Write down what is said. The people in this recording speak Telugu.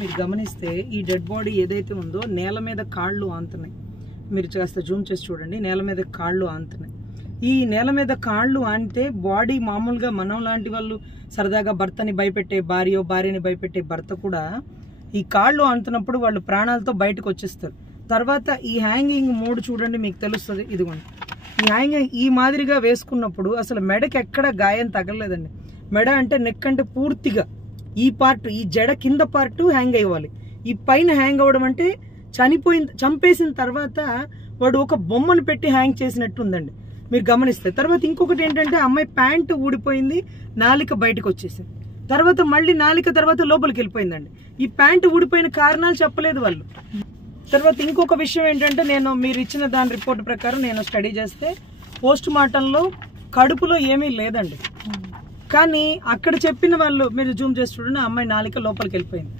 మీరు గమనిస్తే ఈ డెడ్ బాడీ ఏదైతే ఉందో నేల మీద కాళ్ళు ఆంతున్నాయి. మీరు కాస్త జూమ్ చేసి చూడండి, నేల మీద కాళ్ళు ఆంతున్నాయి. ఈ నేల మీద కాళ్ళు ఆంటే బాడీ మామూలుగా మనం లాంటి వాళ్ళు సరదాగా భర్తని భయపెట్టే భార్యని భయపెట్టే భర్త కూడా ఈ కాళ్ళు ఆంతున్నప్పుడు వాళ్ళు ప్రాణాలతో బయటకు వచ్చేస్తారు. తర్వాత ఈ హ్యాంగింగ్ మోడ్ చూడండి, మీకు తెలుస్తుంది. ఇదిగోండి, ఈ హ్యాంగింగ్ ఈ మాదిరిగా వేసుకున్నప్పుడు అసలు మెడకి ఎక్కడ గాయం తగలలేదండి. మెడ అంటే నెక్ అంటే పూర్తిగా ఈ పార్ట్, ఈ జడ కింద పార్ట్ హ్యాంగ్ అయ్యాలి. ఈ పైన హ్యాంగ్ అవ్వడం అంటే చంపేసిన తర్వాత వాడు ఒక బొమ్మను పెట్టి హ్యాంగ్ చేసినట్టు ఉందండి మీరు గమనిస్తే. తర్వాత ఇంకొకటి ఏంటంటే అమ్మాయి ప్యాంటు ఊడిపోయింది, నాలిక బయటకు వచ్చేసింది. తర్వాత మళ్ళీ నాలిక తర్వాత లోపలికి వెళ్ళిపోయిందండి. ఈ ప్యాంటు ఊడిపోయిన కారణాలు చెప్పలేదు వాళ్ళు. తర్వాత ఇంకొక విషయం ఏంటంటే, మీరు ఇచ్చిన దాని రిపోర్ట్ ప్రకారం నేను స్టడీ చేస్తే పోస్ట్ మార్టంలో కడుపులో ఏమీ లేదండి. కానీ అక్కడ చెప్పిన వాళ్ళు మీరు జూమ్ చేసి చూడండి, అమ్మాయి నాలిక లోపలికి వెళ్ళిపోయింది.